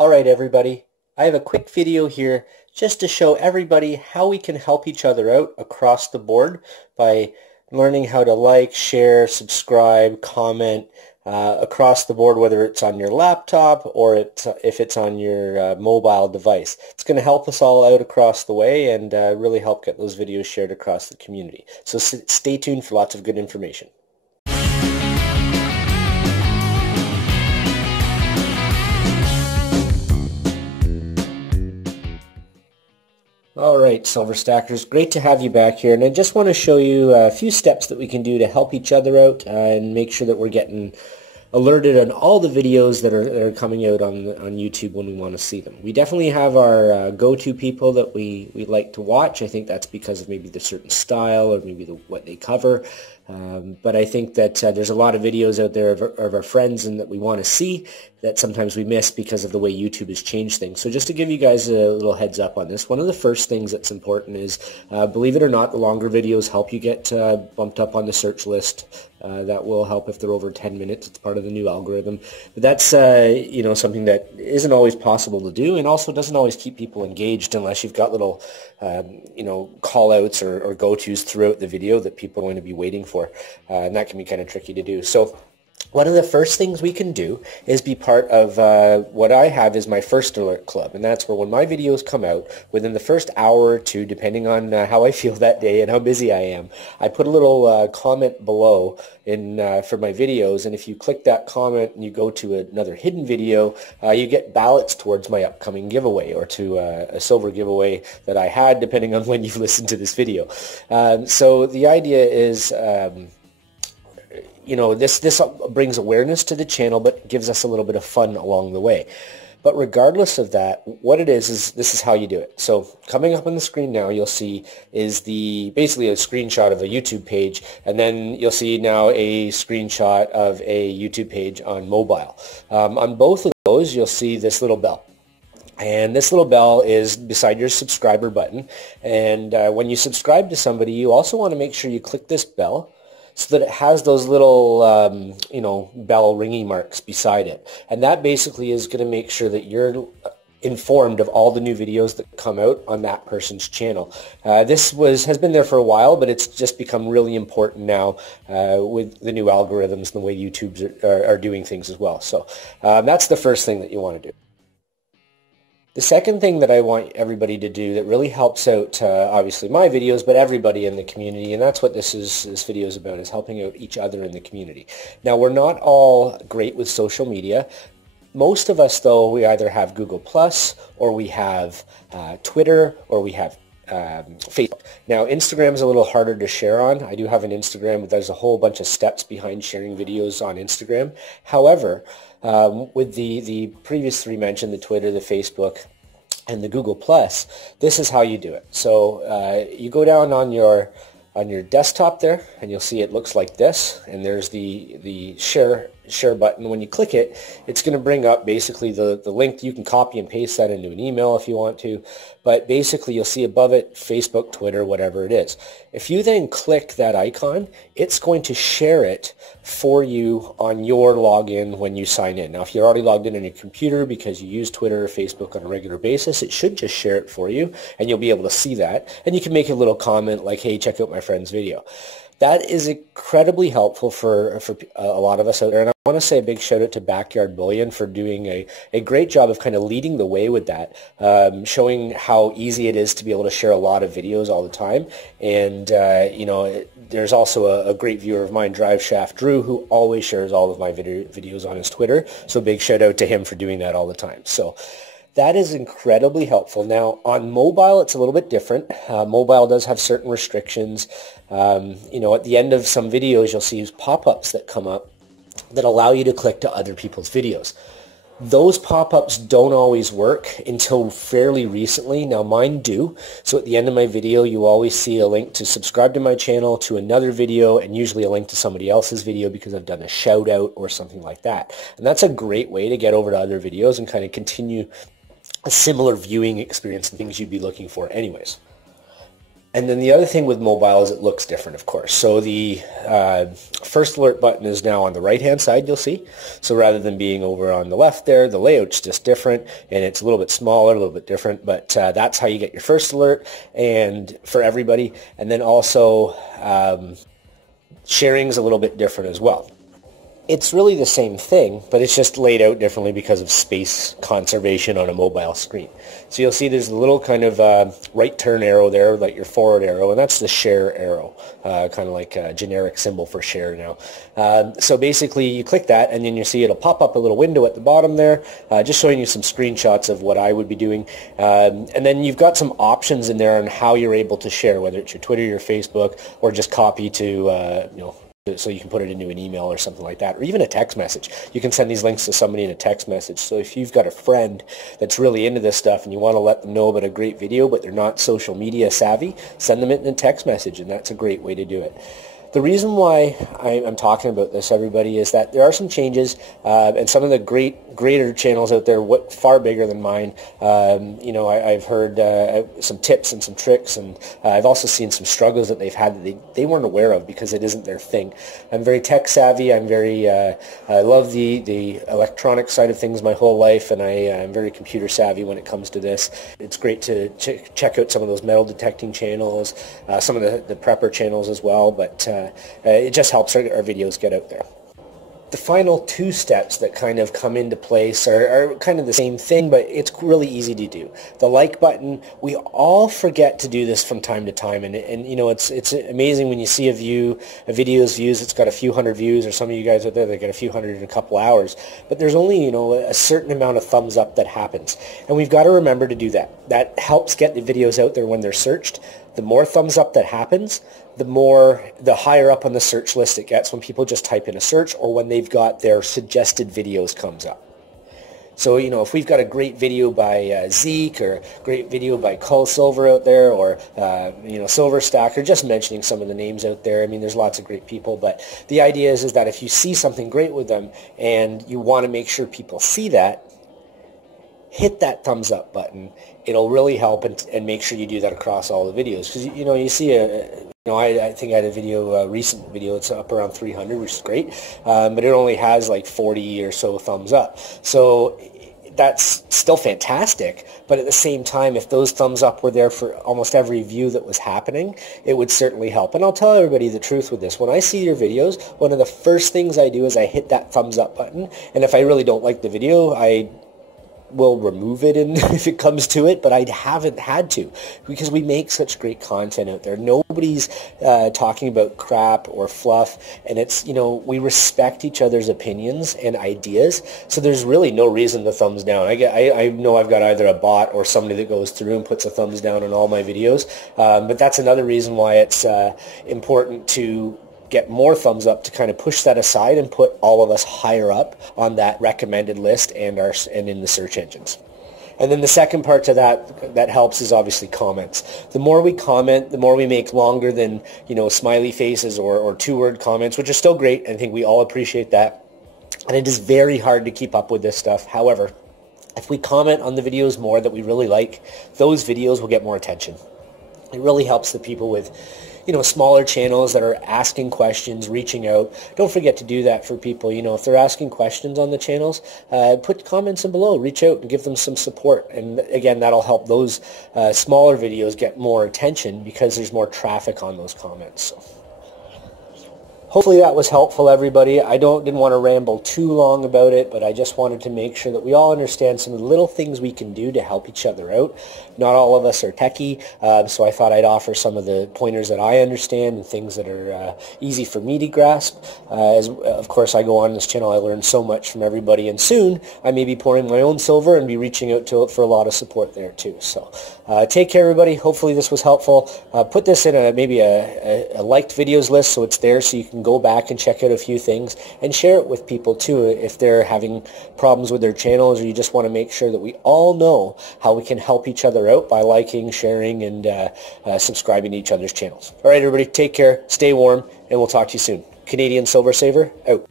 Alright everybody, I have a quick video here just to show everybody how we can help each other out across the board by learning how to like, share, subscribe, comment across the board, whether it's on your laptop or if it's on your mobile device. It's going to help us all out across the way and really help get those videos shared across the community. So stay tuned for lots of good information. Alright, Silver Stackers, great to have you back here, and I just want to show you a few steps that we can do to help each other out and make sure that we're getting alerted on all the videos that are coming out on YouTube when we want to see them. We definitely have our go-to people that we like to watch. I think that's because of maybe the certain style or maybe what they cover. But I think that there's a lot of videos out there of our friends and that we want to see that sometimes we miss because of the way YouTube has changed things. So just to give you guys a little heads up on this, one of the first things that's important is, believe it or not, the longer videos help you get bumped up on the search list. That will help if they're over 10 minutes. It's part of the new algorithm. But that's something that isn't always possible to do, and also doesn't always keep people engaged unless you've got little call-outs or go-tos throughout the video that people are going to be waiting for. And that can be kind of tricky to do. So one of the first things we can do is be part of what I have is my first alert club, and that's where when my videos come out, within the first hour or two, depending on how I feel that day and how busy I am, I put a little comment below for my videos, and if you click that comment and you go to another hidden video, you get ballots towards my upcoming giveaway or to a silver giveaway that I had, depending on when you've listened to this video. So the idea is this brings awareness to the channel, but gives us a little bit of fun along the way. But regardless of that, what it is this is how you do it. So coming up on the screen now, you'll see is basically a screenshot of a YouTube page, and then you'll see now a screenshot of a YouTube page on mobile. On both of those, you'll see this little bell. And this little bell is beside your subscriber button. And when you subscribe to somebody, you also want to make sure you click this bell, so that it has those little, bell ringy marks beside it. And that basically is going to make sure that you're informed of all the new videos that come out on that person's channel. This has been there for a while, but it's just become really important now with the new algorithms and the way YouTube are doing things as well. So that's the first thing that you want to do. The second thing that I want everybody to do that really helps out, obviously my videos, but everybody in the community, and that's what this video is about, is helping out each other in the community. Now, we're not all great with social media. Most of us, though, we either have Google+, or we have Twitter, or we have Facebook. Now, Instagram is a little harder to share on. I do have an Instagram, but there's a whole bunch of steps behind sharing videos on Instagram. However, with the previous three mentioned, the Twitter, the Facebook, and the Google+, this is how you do it. So you go down on your desktop there, and you'll see it looks like this, and there's the share button. When you click it, it's going to bring up basically the link. You can copy and paste that into an email if you want to, but basically you'll see above it Facebook, Twitter, whatever it is. If you then click that icon, it's going to share it for you on your login when you sign in. Now, if you're already logged in on your computer because you use Twitter or Facebook on a regular basis, it should just share it for you, and you'll be able to see that, and you can make a little comment like, hey, check out my friend's video. That is incredibly helpful for a lot of us out there, and I want to say a big shout out to Backyard Bullion for doing a great job of kind of leading the way with that, showing how easy it is to be able to share a lot of videos all the time. And there's also a great viewer of mine, Drive Shaft Drew, who always shares all of my videos on his Twitter. So big shout out to him for doing that all the time. So that is incredibly helpful. Now, on mobile, it's a little bit different. Mobile does have certain restrictions. At the end of some videos, you'll see pop-ups that come up that allow you to click to other people's videos. Those pop-ups don't always work until fairly recently. Now, mine do. So at the end of my video, you always see a link to subscribe to my channel, to another video, and usually a link to somebody else's video because I've done a shout-out or something like that. And that's a great way to get over to other videos and kind of continue a similar viewing experience and things you'd be looking for anyways. And then the other thing with mobile is it looks different, of course. So the first alert button is now on the right-hand side, you'll see. So rather than being over on the left there, the layout's just different, and it's a little bit smaller, a little bit different, but that's how you get your first alert and for everybody. And then also sharing is a little bit different as well. It's really the same thing, but it's just laid out differently because of space conservation on a mobile screen. So you'll see there's a little kind of right turn arrow there, like your forward arrow, and that's the share arrow, kind of like a generic symbol for share now. So basically you click that, and then you see it'll pop up a little window at the bottom there, just showing you some screenshots of what I would be doing. And then you've got some options in there on how you're able to share, whether it's your Twitter, your Facebook, or just copy to, so you can put it into an email or something like that, or even a text message. You can send these links to somebody in a text message. So if you've got a friend that's really into this stuff and you want to let them know about a great video, but they're not social media savvy, send them it in a text message, and that's a great way to do it. The reason why I'm talking about this, everybody, is that there are some changes, and some of the greater channels out there, far bigger than mine. I've heard some tips and some tricks, and I've also seen some struggles that they've had that they weren't aware of because it isn't their thing. I'm very tech savvy. I love the electronic side of things my whole life, and I'm very computer savvy when it comes to this. It's great to check out some of those metal detecting channels, some of the prepper channels as well, but it just helps our videos get out there. The final two steps that kind of come into place are kind of the same thing, but it's really easy to do. The like button, we all forget to do this from time to time, and it's amazing when you see a video's views, it's got a few hundred views, or some of you guys out there, they get a few hundred in a couple hours, but there's only, a certain amount of thumbs up that happens, and we've got to remember to do that. That helps get the videos out there when they're searched. The more thumbs up that happens, the higher up on the search list it gets when people just type in a search or when they've got their suggested videos comes up. So, if we've got a great video by Zeke or a great video by Cull Silver out there or, Silver Stacker, just mentioning some of the names out there. I mean, there's lots of great people, but the idea is that if you see something great with them and you want to make sure people see that, hit that thumbs up button. It'll really help and make sure you do that across all the videos. Because, you see I think I had a recent video, it's up around 300, which is great, but it only has like 40 or so thumbs up. So that's still fantastic, but at the same time, if those thumbs up were there for almost every view that was happening, it would certainly help. And I'll tell everybody the truth with this. When I see your videos, one of the first things I do is I hit that thumbs up button, and if I really don't like the video, I will remove it if it comes to it, but I haven't had to because we make such great content out there. Nobody's talking about crap or fluff, and it's, we respect each other's opinions and ideas, so there's really no reason to thumbs down. I know I've got either a bot or somebody that goes through and puts a thumbs down on all my videos, but that's another reason why it's important to get more thumbs up to kind of push that aside and put all of us higher up on that recommended list and in the search engines. And then the second part to that helps is obviously comments. The more we comment, the more we make longer than, smiley faces or two-word comments, which are still great. I think we all appreciate that. And it is very hard to keep up with this stuff. However, if we comment on the videos more that we really like, those videos will get more attention. It really helps the people with smaller channels that are asking questions, reaching out. Don't forget to do that for people. If they're asking questions on the channels, put comments in below, reach out and give them some support. And again, that'll help those smaller videos get more attention because there's more traffic on those comments. So hopefully that was helpful, everybody. I didn't want to ramble too long about it, but I just wanted to make sure that we all understand some of the little things we can do to help each other out. Not all of us are techie, so I thought I'd offer some of the pointers that I understand and things that are easy for me to grasp. Of course, I go on this channel, I learn so much from everybody, and soon I may be pouring my own silver and be reaching out to it for a lot of support there too. So take care, everybody. Hopefully this was helpful. Put this in maybe a liked videos list so it's there so you can go back and check out a few things and share it with people too if they're having problems with their channels, or you just want to make sure that we all know how we can help each other out by liking, sharing, and subscribing to each other's channels. All right, everybody, take care, stay warm, and we'll talk to you soon. Canadian Silver Saver, out.